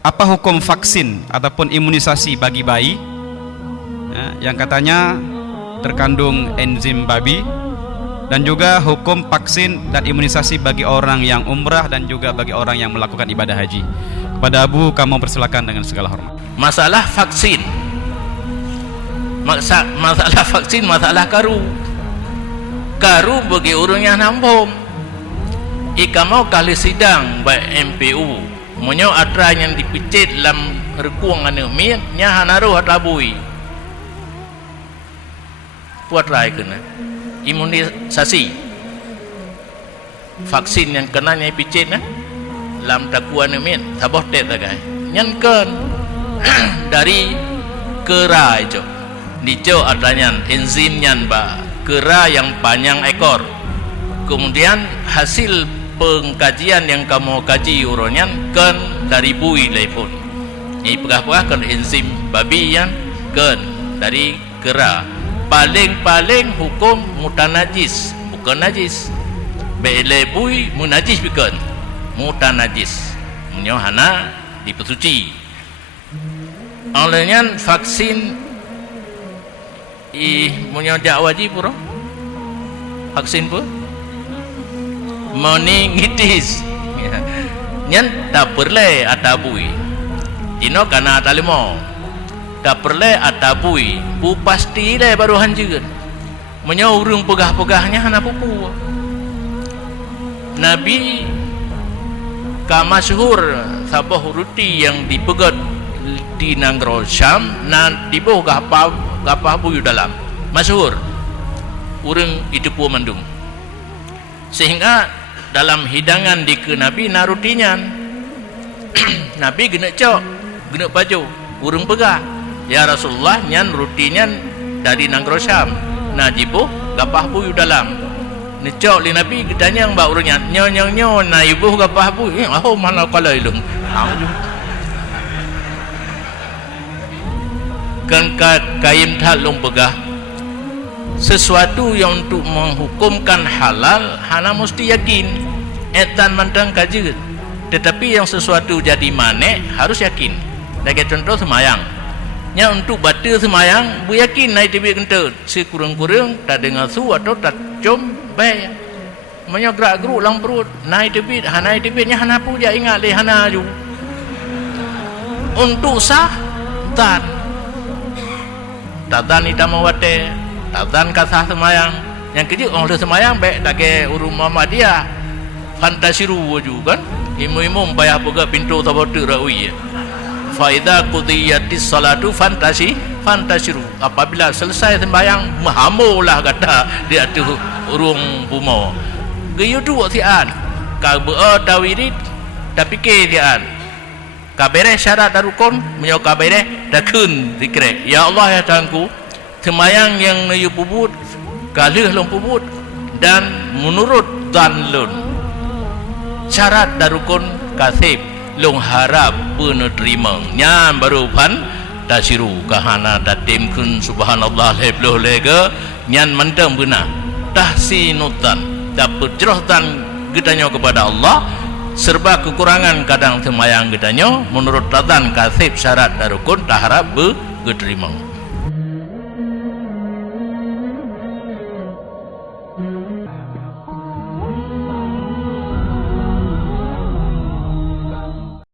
apa hukum vaksin ataupun imunisasi bagi bayi yang katanya terkandung enzim babi, dan juga hukum vaksin dan imunisasi bagi orang yang umrah dan juga bagi orang yang melakukan ibadah haji. Kepada Abu, kamu persilakan dengan segala hormat. Masalah vaksin, masalah vaksin, masalah karu bagi orang yang nampung ikamau kali sidang baik MPU monyo atra yang dipicit dalam rekuang anu min nya hanaru hatabui buat rai kena imunisasi vaksin yang kena nya picit na lam takuan min taboh tet tagai nyankan dari kera itu nijo adanya enzim nyan ba kera yang panjang ekor. Kemudian hasil pengkajian yang kamu kaji uronyan kan dari bui lepun ini pegah-pegah kan enzim babi yang kan dari kera. Paling hukum mutanajis bukan najis bele bui munajis bukan mutanajis menyohana dipesuci olehnya vaksin menyojak wajib bro vaksin pun meningitis nyan tak perle atabui ino kana atalimo tak perle atabui bu pasti le baru hanjun menyaurung pegah-pegahnya hana pupu Nabi kamasyhur sabah ruti yang dipegat di Nanggro Syam na dibuh gapah buyu dalam masyhur urang itu pu mandung sehingga dalam hidangan di ke Nabi narutinya Nabi gena cok gena baju urang pegah ya Rasulullah nyan rutinya dari Nanggro Syam na dibuh gapah buyu dalam necok li Nabi gedanya mbak urangnya nyo na ibuh gapah buyu oh mana kala ilung kan kaim talung pegah sesuatu yang untuk menghukumkan halal hana mesti yakin etan mandang kaji, tetapi yang sesuatu jadi manek harus yakin. Sebagai contoh semayang nya untuk batal semayang bu yakin naik tibik kentut sekurang-kurang tak dengar su atau tak cium baik menyograk geruk lang perut naik tibik hana tibiknya hana puja ingat le hana ju untuk sah tatan itamawate tatan kasah semayang yang kecil oleh semayang baik dake urung Muhammadiyah fantasiru juga kan imu-imu bayar pega pintu tabotu rawi fa idza qudiyatis salatu fantasiru apabila selesai sembayang mahamulah kata dia tu urung bumo geyu tu tian ka beo tawirid tapi ke tian kabere syarat darukon menyo kabere dakun zikre ya Allah ya Tuhanku semayang yang nayu pubut kalih long pubut dan menurut danlun syarat darukon kasib long harap penerima nya baru pan tasiru kahana datim kun subhanallah lebloh lega nyan mendem beuna tahsinutan dapat jerahtan gedanya kepada Allah serba kekurangan kadang semayang gedanya menurut tatan kasib syarat darukun taharap be gedrimang